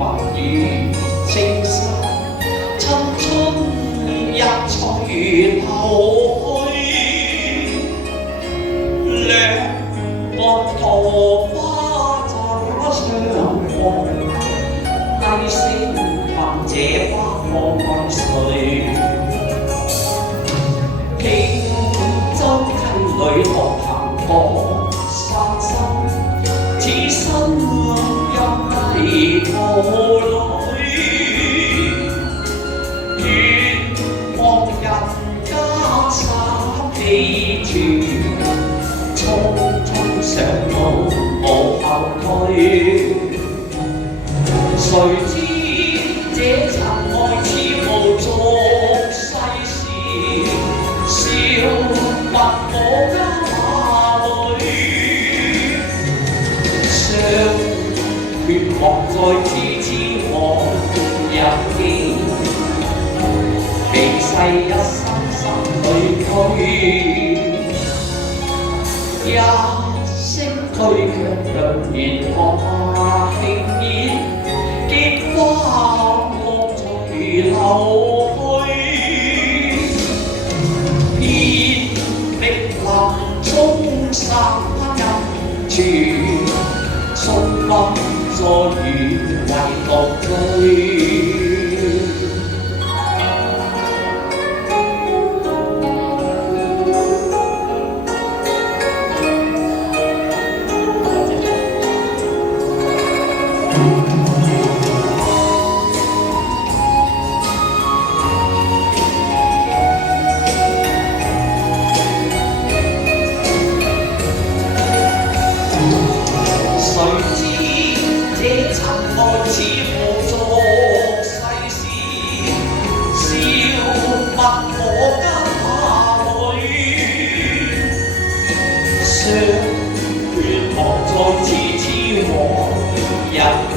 雲雨青山，春春一吹透去，兩岸桃花枕相望，低聲問這花放歸誰？輕舟溪裏獨行過山深，此生陰低途裏，願望人家三幾處，匆匆上路無後退。誰知這塵愛似無俗世事，笑問我家哪裏？相決莫再痴痴往日記，避世一生心裏居。一聲推卻若然話輕煙，結花落隨流去。遍碧林中散陰處，松風疏雨為獨居。似無俗世事，笑問我家哪裏？相決莫再痴痴往日記，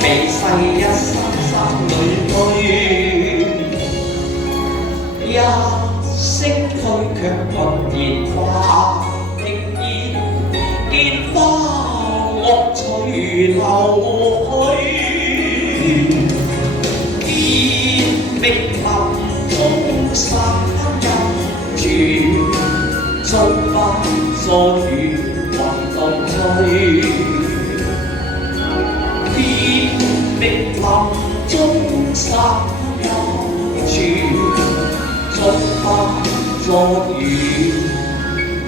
避世一生心裏居。一聲推卻渾然話輕煙，見花落隨流去。遍碧林中散陰處，中風疏雨為獨吹。遍碧林中散陰處，中風疏雨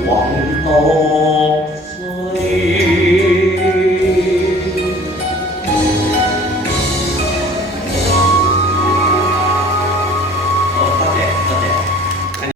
為獨